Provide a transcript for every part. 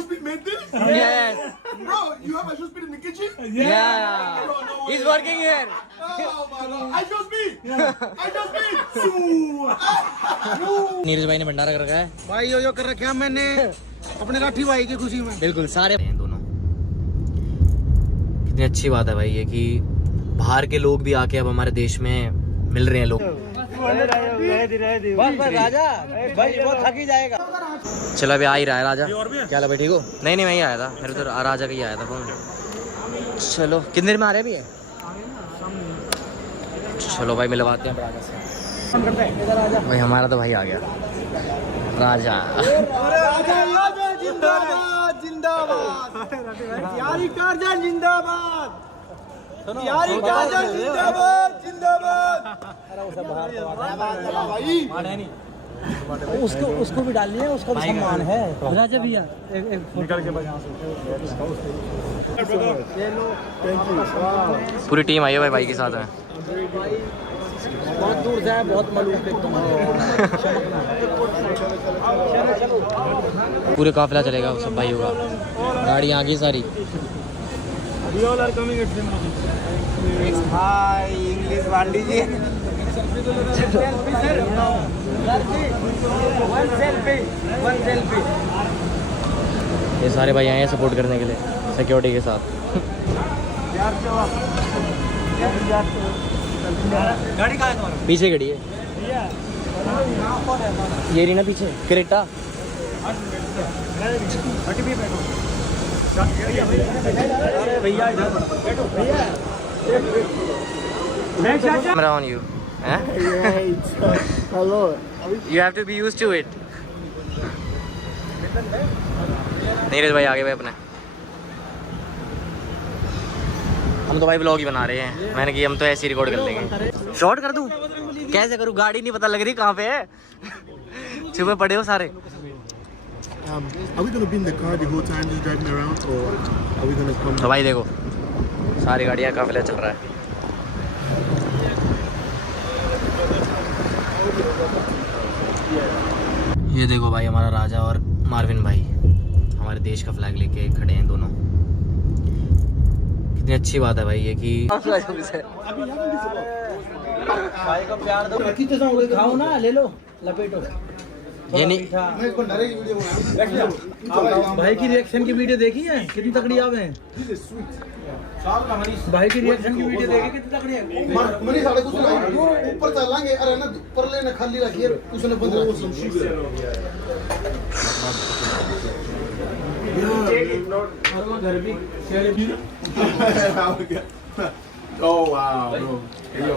ice speed made this? Yes. Bro, you have ice speed in the kitchen? Yeah. Bro, no way. He's working here. Oh my god. Ice speed. Ice speed. Neeraj भाई ने भंडारा कर रखा है भाई यो कर रखा मैंने अपने लाठी भाई की खुशी में। बिल्कुल सारे दोनों। कितनी अच्छी बात है भाई ये कि बाहर के लोग भी आके अब हमारे देश में मिल रहे हैं लोग। बस राजा भाई वो थक ही जाएगा। चलो अभी आ ही रहा है राजा। क्या ला भाई ठीक हो? नहीं मैं ही आया था, मेरे तो राजा का ही आया था फोन। चलो कितनी देर में आ रहे हैं भैया? चलो भाई मिलवाते हैं राजा से। भाई हमारा तो भाई आ गया राजा। जिंदाबाद जिंदाबाद यारी कारजन जिंदाबाद यारी कारजन जिंदाबाद जिंदाबाद। उसको उसको भी डालिए, उसको भी सम्मान है। राजा भैया एक निकल के पूरी टीम आई है भाई के साथ में। बहुत दूर से है, बहुत मालूम पूरे काफिला चलेगा सब भाई होगा। गाड़ी आ गई सारी। हाय इंग्लिश वांडी जी। One selfie. ये सारे भाई आए हैं सपोर्ट करने के लिए सिक्योरिटी के साथ। गाड़ी कहाँ है तुम्हारा? पीछे खड़ी है ये रही ना पीछे Creta. Camera on you. Hello You have to be used to it. Neeraj भाई आगे भाई अपने। हम तो भाई ब्लॉग ही बना रहे हैं। मैंने कि हम तो ऐसे ही रिकॉर्ड कर लेंगे। शॉर्ट कर दूं? कैसे करूं? गाड़ी नहीं पता लग रही कहाँ पे है। छुपे पड़े हो सारे। Are we gonna be in the car the whole time just driving around, or are we gonna come? तो भाई देखो सारी गाड़ियाँ काफिला चल रहा है। ये देखो भाई हमारा राजा और मार्विन भाई हमारे देश का फ्लैग लेके खड़े हैं दोनों। कितनी अच्छी बात है भाई ये कि भाई को प्यार दो। खाओ ना, ले लो लपेटो। ये नहीं भाई की रिएक्शन की वीडियो देखी है? कितनी तगड़ी आवे हैं। भाई की रिएक्शन की वीडियो देखी कितनी तगड़ी है। मनी साढ़े कुछ ऊपर चलांगे। अरे ना ऊपर लेना खाली रखिए उसने बंद रखो घर भी Oh wow, bro. Hey yo.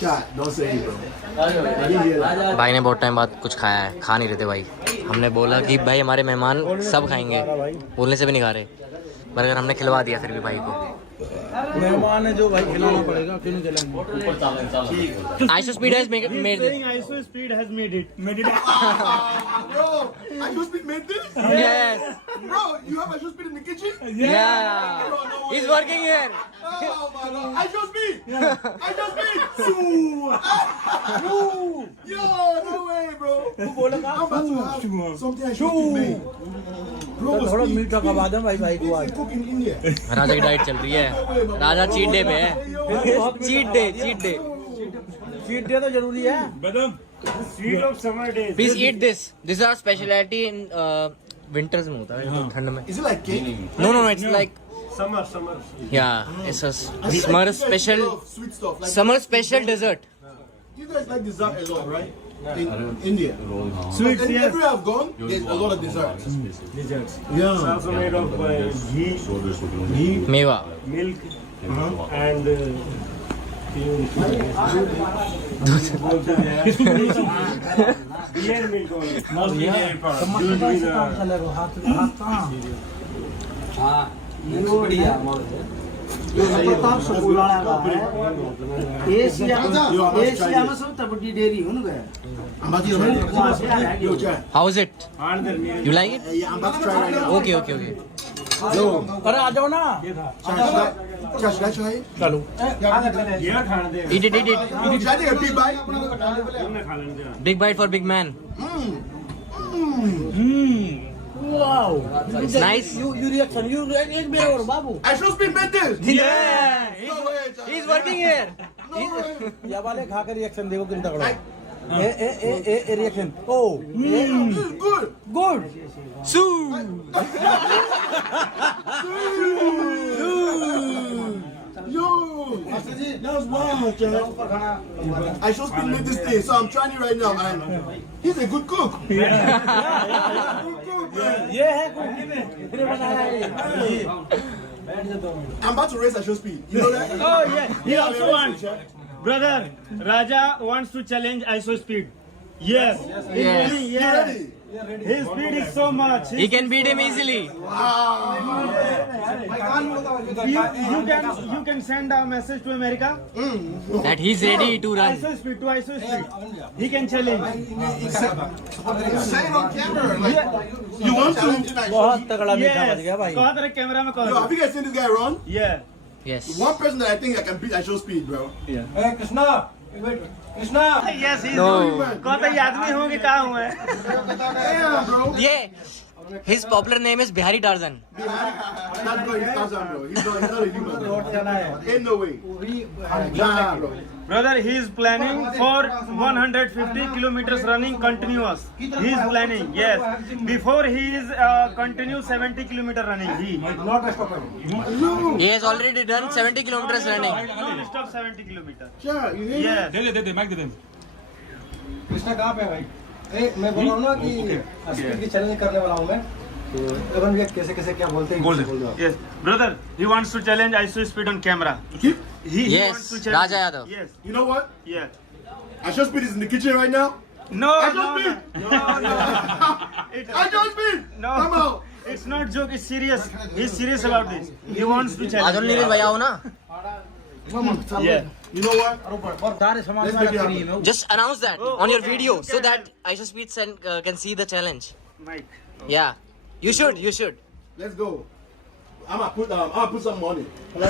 Shot. Don't say it, bro. भाई ने बहुत टाइम बाद कुछ खाया है। खा नहीं रहे थे भाई। हमने बोला कि भाई हमारे मेहमान सब खाएंगे, बोलने से भी नहीं खा रहे। बर्गर हमने खिलवा दिया फिर भी भाई को। मेहमान है जो भाई खिलाना पड़ेगा, क्यों नहीं खिलाएंगे। Iso speed has made ISO speed has made it. Bro, ice speed made this? Yes. Bro, you have ice speed in the kitchen? Yeah. Bro, no way. He's working here. Oh my god. Ice speed. Ice speed. Yo, no way, bro. I'm about to have something ice speed made. Bro, थोड़ा मीठा खवा दे भाई भाई को आज। cook in India. राजा की diet चल रही है। राजा चीट डे पे है। चीट डे चीट डे तो जरूरी है। Badam, sweet of summer days. Please eat this our speciality in winters में होता है ठंड में। Is it like cake? No it's like Summer. it's a summer special Sweet stuff. Like summer special dessert. you guys like dessert a lot, right? In India. Sweets, And yes. everywhere I've gone, there's a lot of desserts. Desserts. Yeah. It's also made of ghee, मेवा milk, and beer milk only. Not dairy products. Asia में सबसे बड़ी dairy हो गया। I'm about to yo, Chad. How is it? And the milk. You like it? Yeah, I'm about to try right now. Okay. Yo, अरे आ जाओ ना। Chad, should I try it? चलो। Beer खाने दे। Eat it. Should I take a big bite? तुमने खा लेने दे। Big bite for big man. Wow. Nice. You reaction. You एक मेरा और बाबू. I should speed made this. Yeah. No way, Chad. He's working here. No way. या वाले खा कर रिएक्शन देखो कितना तगड़ा. ए reaction. Oh. Good. Good. Yo, that was wild, Chad. I should speed made this thing, so I'm trying it right now. And he's a good cook. Good cook, man. ये है कितने बनाया है. I'm about to race at show speed. You know that? Oh yeah, he Yeah, also we're wants. racing, Chad. Brother, Raja wants to challenge ISO speed. Yes. He's Yes. ready, You yes. ready? His speed is so much. He can beat him easily. You can send a message to America. That he's ready to run. ISO speed to ISO speed. He can challenge. Say it on camera. Like, you want to? बहुत तगड़ा मीठा बन गया Yes. भाई. कहा तेरे camera में Yo, कहा. have you guys seen this guy run? Yeah. Yes. One person that I think I can beat at show speed, bro. Yes, he's No. कहा था ये आदमी हो कि कहाँ हुआ है? Damn, bro. Yeah. His popular name is Bihari Tarzan. That boy is Tarzan, bro. He's not a human, bro. Ain't no way. Nah, bro. Brother, he is planning for 150 kilometers running continuous. He is planning, yes. Before he is continue 70 kilometer running. He He has already done 70 kilometers running. non-stop 70 kilometers. Yeah, you hear me? Yes. दे mike दे दे. कृष्णा कहाँ पे है भाई? मैं बोल रहा हूँ ना कि स्पीड की चैलेंज करने वाला हूँ मैं. तो एवन भैया कैसे कैसे क्या बोलते हैं? बोल दो. Yes. Brother, he wants to challenge ISO speed on camera. Keep. He Yes, wants to challenge. Raja Yadav. Yes. You know what? Yeah. I show speed is in the kitchen right now. No, I no, show speed. no, no. It- I show speed. No. Come out. It's not joke. It's serious. He's serious about this. He wants to आज challenge. Neeraj भैया हो ना. Yeah. You know what? सारे सामान Let's में make it रखी happen. है. Just announce that on your video so that ISO Speed can see the challenge. Mike. Yeah. You should. You should. Let's go. I'm gonna put some money. I'm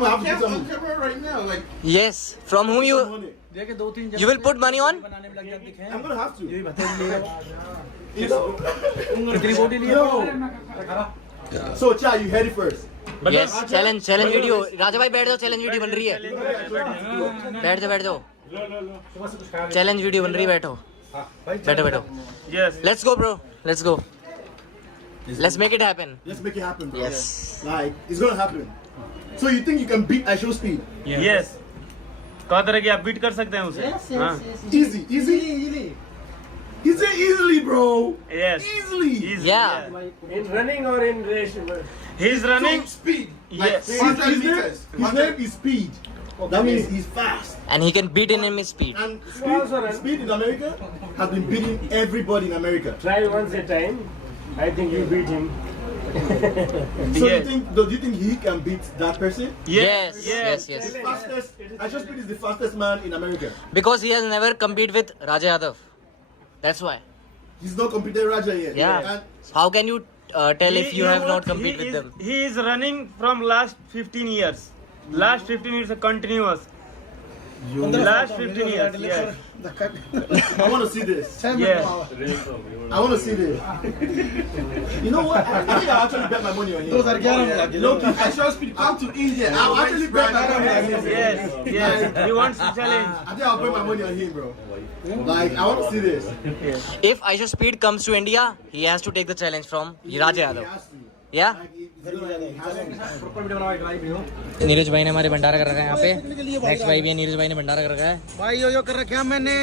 gonna have to put some camera right now. Like Yes. From whom you money. देखे 2-3 you will put money on? बनाने में लग जाते दिखे. I'm gonna have to. ये बताइए You know. कितनी बोटी लिए? Yo. So, Cha, you head it first. Yes. Challenge video. राजा भाई बैठ जाओ. Challenge video बन रही है. बैठ जाओ. Challenge video बन रही है. बैठो. बैठो. Yes. Let's go, bro. Let's go. Let's make it happen. Let's make it happen, bro. Yes. Like it's gonna happen. So you think you can beat I show speed? Yes. कहा तरह की आप beat कर सकते हैं उसे. हाँ. Easy. He said easily, bro. Yes. Easily. Easy, Yeah. In running or in race? He's running. So, speed. Like, Yes. his name is Speed. That means he's fast. And he can beat in his speed. And speed in America has been beating everybody in America. Try once a time. I think you beat him. So Yes. do you think he can beat that person? Yes. The fastest. I show speed is the fastest man in America. Because he has never competed with Raja Yadav. That's why. He's not competed Raja yet. Yeah. And How can you tell if you know have what? not competed He with is- them? He is running from last 15 years. Last 15 years are continuous. Last 15 years. Yes. I want to see this. Yeah. I want to see this. You know what? I think I actually bet my money on him. 2011 में लगे. Look, I show speed come to India. I'll actually bet my money on him. Yes. He wants to challenge. I think I'll bet my money on him, bro. Like, I want to see this. If ISO Speed comes to India, he has to take the challenge from Raja He Yadav. has to. Yeah? Like, he has to. Proper video बनाओ एक live video. Neeraj भाई ने हमारे भंडारा कर रखा है यहाँ पे. नेक्स्ट भाई भी है. नीरज भाई ने भंडारा कर रखा है. भाई यो कर रखे हैं मैंने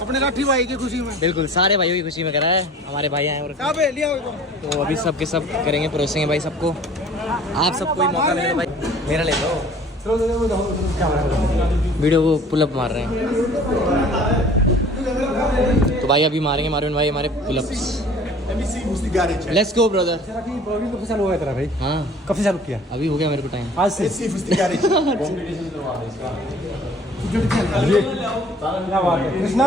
अपने लाठी भाई की खुशी में. बिल्कुल सारे भाइयों की खुशी में करा है. हमारे भाई आए और कहाँ पे लिया हुआ तो? तो अभी सब के सब करेंगे. परोसेंगे भाई सबको. आप सबको ही मौका मिलेगा भाई. मेरा ले लो. वीडियो को पुल अप मार रहे हैं. तो भाई अभी मारेंगे मारविन भाई हमारे pull ups. Let me see who's the guy that checked. Let's go brother. तेरा की ब्लॉगिंग कब से चालू हुआ है तेरा भाई? हाँ कब से चालू किया? अभी हो गया मेरे को टाइम. आज से. Let's see who's the guy that checked. क्या बात है कृष्णा?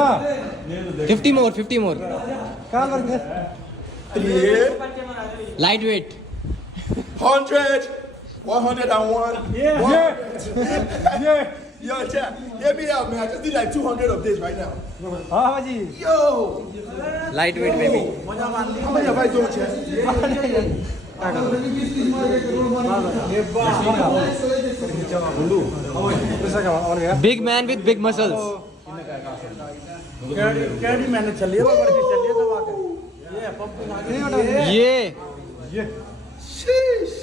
50 more. कहाँ लग गए? Light weight. 100, 101. ये Yo, chat, hear me out, man. I just did like 200 of this right now. हाँ भाजी Yo, light weight baby how many have I done, chat? Big man with big muscles कैडी मैंने चलिए वो बड़ी चलिए तो आके ये Sheesh.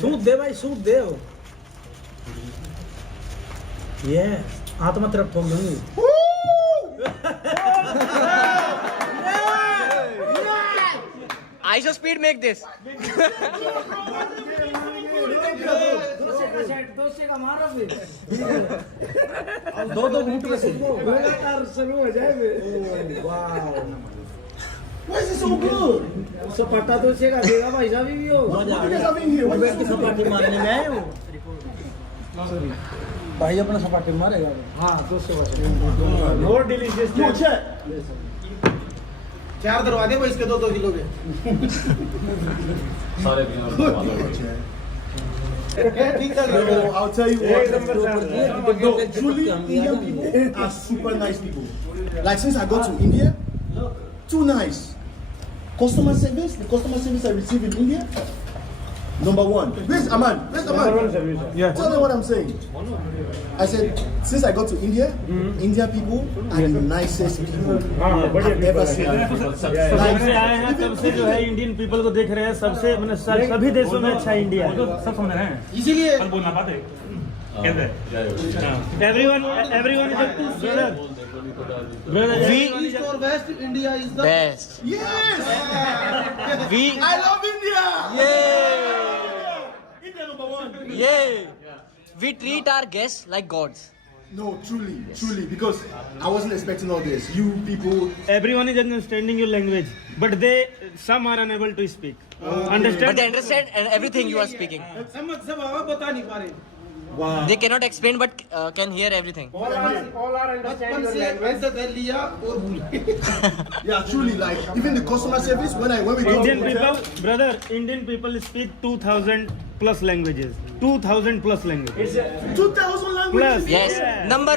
सूट दे भाई सूट दे वो ये हाथ मत तरफ ठोक दूंगी आइसो स्पीड मेक दिस दो घूंट में से शुरू हो जाए Why is it so good? उससे पट्टा तो सेगा देगा भाई साहब भी हो What are you guys having here? What is की सपाटी मारने में आए हो भाई अपना सपाटी मारेगा हाँ 200 More delicious. Yo, chat. 4 दरवाजे भाई इसके 2-2 किलो के ठीक चल Yo, I'll tell you what. रहा No, truly, Indian people are super nice people. Like since I got to India, too nice. Customer service, the customer service I receive in India, number one. Where's Aman? Where's Aman? Yeah. Tell them what I'm saying. I said, since I got to India, India people are the nicest people I've ever seen. जब से आए हैं तब से जो है Indian people को देख रहे हैं सबसे मैंने सभी देशों में अच्छा इंडिया है सब समझ रहे हैं इसीलिए पर बोलना पाते कहते हैं एवरीवन इज ब्रदर ईस्ट और west India is the best Yes! We I love India! ये India number one. we treat our guests like gods No, truly, because I wasn't expecting all this. You people, everyone is understanding your language but they some are unable to speak but understand they understand everything you are speaking समझ सब आवा बता नहीं पा रहे they cannot explain but can hear everything बचपन से ऐसा कर लिया और भूल yeah, truly, like even the customer service when we go Indian to people hotel, brother Indian people speak 2000 plus languages 2000 plus languages 2,000 languages. plus yes Yeah. number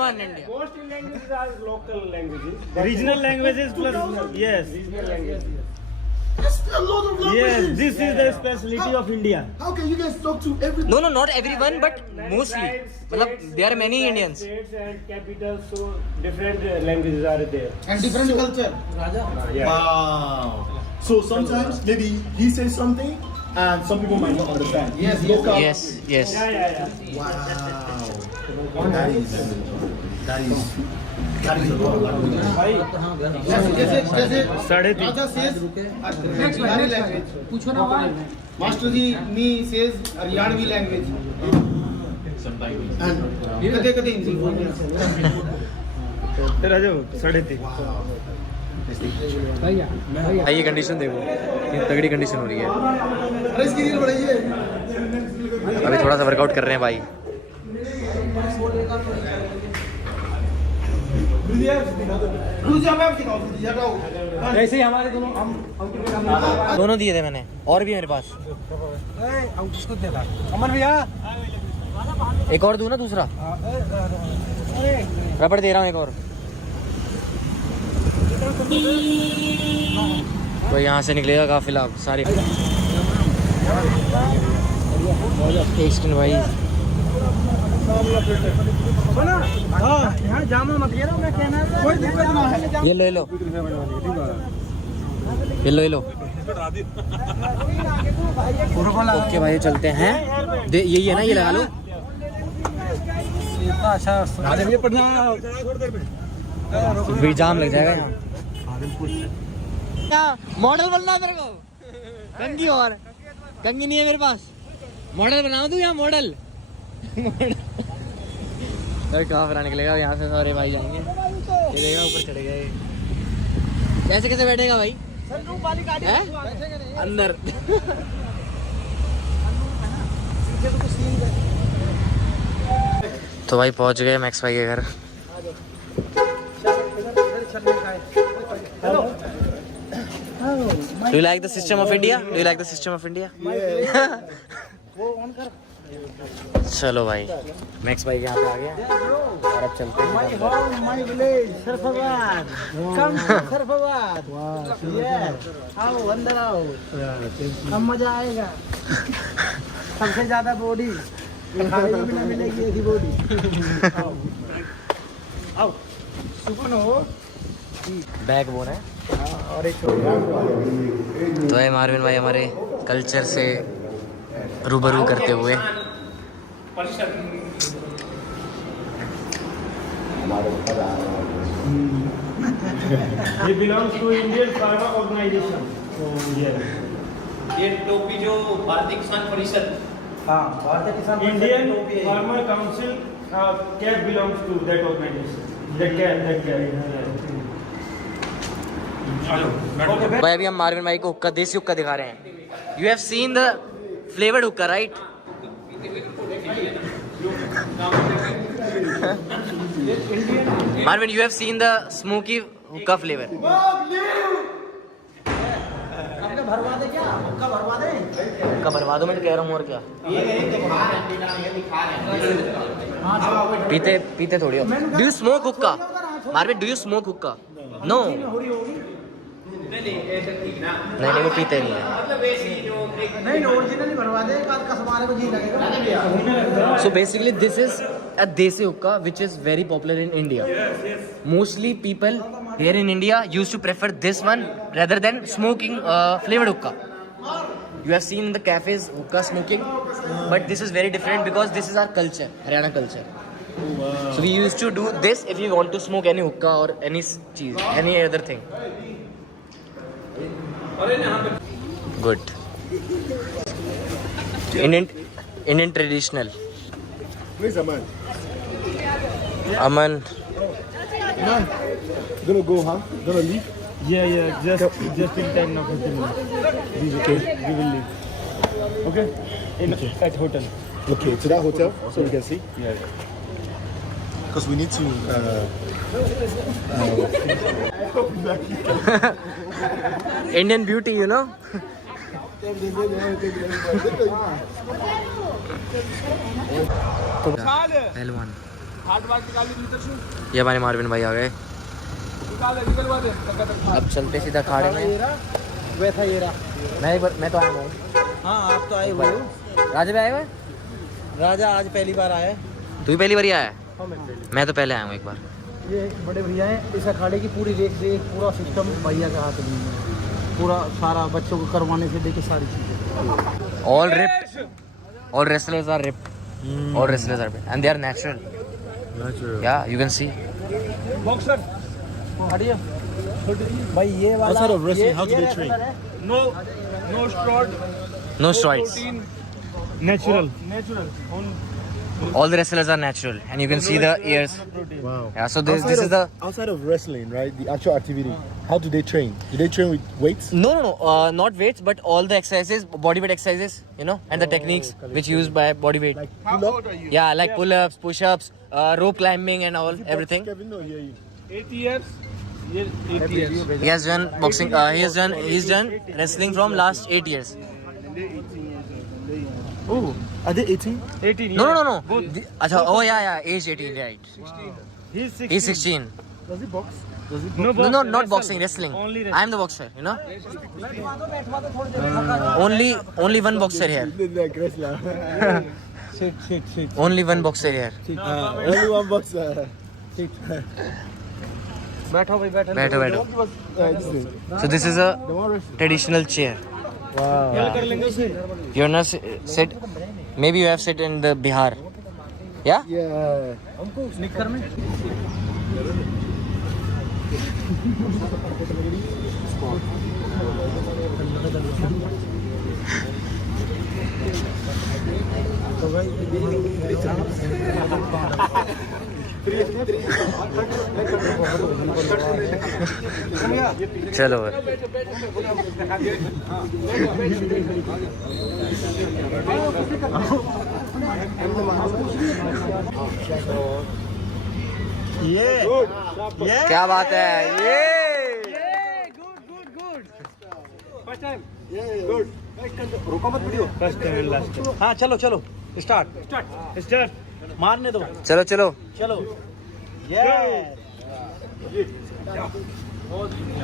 one India most languages are local languages regional languages plus yes That's a lot of languages. yes this is the speciality of India How can you guys talk to everything? no not everyone but mostly मतलब there are many Indians states and capitals so different languages are there and different culture Raja Wow. So sometimes maybe he says something and some people might not understand. Yes, Local. yes Wow. That is a lot of languages. जैसे जैसे साढ़े तीन राजा says Haryanvi language पूछो ना master ji me says Haryanvi language And कदे कदे हिंदी बोलते हैं राजा 3.5 भाई ये कंडीशन देखो कितनी तगड़ी कंडीशन हो रही है अरे इसकी रील बढ़ाइए. अभी थोड़ा सा वर्कआउट कर रहे हैं भाई रुझा मैं सिखाऊं रुझा हटाओ ऐसे ही हमारे दोनों हम दोनों दिए थे मैंने और भी है मेरे पास हम किसको देगा अमन भैया एक और दूं ना दूसरा रबड़ दे रहा हूँ एक और तो यहाँ से निकलेगा काफिला सारे एक सेकंड भाई हां जामा मत गिरो मैं कहना कोई दिक्कत ना है ये लो ये लो ओके भाई चलते हैं यही है ना ये लगा लो इतना अच्छा ये पढ़ना भी जाम लग जाएगा यहाँ मॉडल बनना है तेरे को कंगी और कंगी नहीं है मेरे पास मॉडल बनाऊं तू यहाँ मॉडल अरे कहाँ फिर निकलेगा यहाँ से सारे भाई जाएंगे ये देखा ऊपर चढ़ गए कैसे कैसे बैठेगा भाई हैं? अंदर तो भाई पहुंच गए मैक्स भाई के घर hello Do you like the system of India? Do you like the system of India? चलो भाई, मैक्स भाई यहाँ पे आ गया और अब चलते हैं। My home, my village, Sarfabad. Come to Sarfabad. Yeah. आओ अंदर आओ। अब मजा आएगा। सबसे ज्यादा बॉडी खाने भी ना मिलेगी ऐसी बॉडी। आओ सुकून हो। बैग बोन है और एक तो है मार्विन भाई हमारे कल्चर से रूबरू करते हुए। He belongs to Indian Pharma Organization. ये टोपी जो भारतीय किसान परिषद हाँ भारतीय किसान Indian Pharma Council cap belongs to that organization. That cap. भाई अभी हम मार्विन भाई को हुक्का, देसी हुक्का दिखा रहे हैं। You have seen the flavoured hookah right? Marvin you have seen the smoky hookah flavour. भरवा दे क्या? हुक्का भरवा दे। हुक्का भरवा दो, मैं तो कह रहा हूँ और क्या। पीते पीते थोड़ी हो। डू यू स्मोक हुक्का? मार्विन डू यू स्मोक हुक्का? नो नहीं वो पीते नहीं है। नहीं ओरिजिनली भरवा दे, एक बात का हमारे को जी लगेगा। So basically this is a desi hookah which is very popular in India. Mostly people here in India used to prefer this one rather than smoking flavored hookah. You have seen in the cafes hookah smoking, but this is very different because this is our culture, Haryana culture. So we used to do this if you want to smoke any hookah or any cheese, any other thing. Good. Indian traditional. Where's Aman? Aman. Gonna go, huh? Gonna leave? Yeah, just in time now. 15 minutes. Okay. We will leave. Okay? At hotel. Okay, to that hotel so we can see. Yeah. Because we need to. Indian beauty, you know. पहलवान ये हमारे Marvin भाई आ गए। अब चलते सीधा खाड़े में। वैसा ये रहा। मैं तो आया हूँ। हाँ आप तो आए हुए हो। राजा भी आए हुए? राजा आज पहली बार आया है। तू भी पहली बार ही आया है? मैं तो पहले आया हूँ एक बार। ये बड़े भैया हैं, इस अखाड़े की पूरी देख पूरा सिस्टम भैया के हाथ में है। पूरा सारा बच्चों को करवाने से लेके सारी चीजें। All ripped. All wrestlers are ripped. All wrestlers are ripped. And they are natural. Yeah, you can see. Boxer हटिए भाई ये वाला। What sort of wrestling? How do they train? No steroid. No steroids. Natural. All the wrestlers are natural, and you can see the ears. Wow. Yeah, so this is the outside of wrestling, right? The actual activity. How do they train? Do they train with weights? no, not weights, but all the exercises, body weight exercises, you know, and the techniques which used by body weight. Like pull up? Yeah, like pull-ups, push-ups, rope climbing, and all everything. Kevin, no, hear you. 8 years. 8 years. He has done boxing. He's done wrestling from last 8 years. Oh, are they 18? 18. No. Both. Oh yeah, age 18, right? He's 16. He's 16. Does he box? Does he? No, No, not boxing, wrestling. Only wrestling. I'm the boxer, you know. Only one boxer here. Like wrestler. sit Only one boxer here. Only one boxer. बैठो भाई बैठो। बैठो। This thing. So this is a The one wrestler. traditional chair. Wow. You're not sit. Maybe you have sit in the Bihar. Yeah. Yeah. निकर में तो भाई चलो क्या बात है ये फर्स्ट टाइम गुड रुको मत video first time and last time हाँ चलो चलो स्टार्ट स्टार्ट मारने दो चलो चलो चलो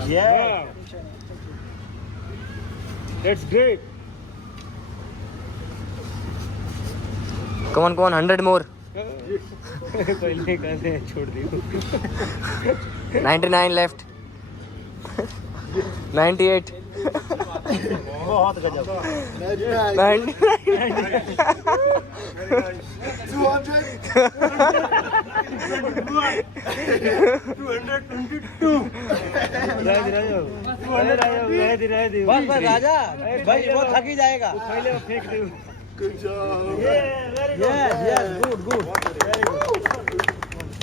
ये दैट्स ग्रेट कम ऑन 100 मोर पहले कहते हैं छोड़ दियो 99 लेफ्ट 98 बहुत गजब 222 बस बस राजा भाई वो थक ही जाएगा पहले वो फेंक दो यस गुड गुड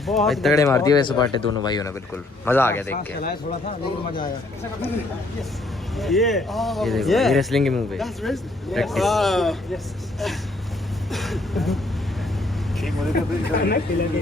भाई तगड़े मार दिए वैसे बाटे दोनों भाइयों ने बिल्कुल मजा आ गया देख के चलाया थोड़ा था लेकिन मजा आया ये ये देखो ये रेसलिंग के मुंह पे प्रैक्टिस खाना खिला के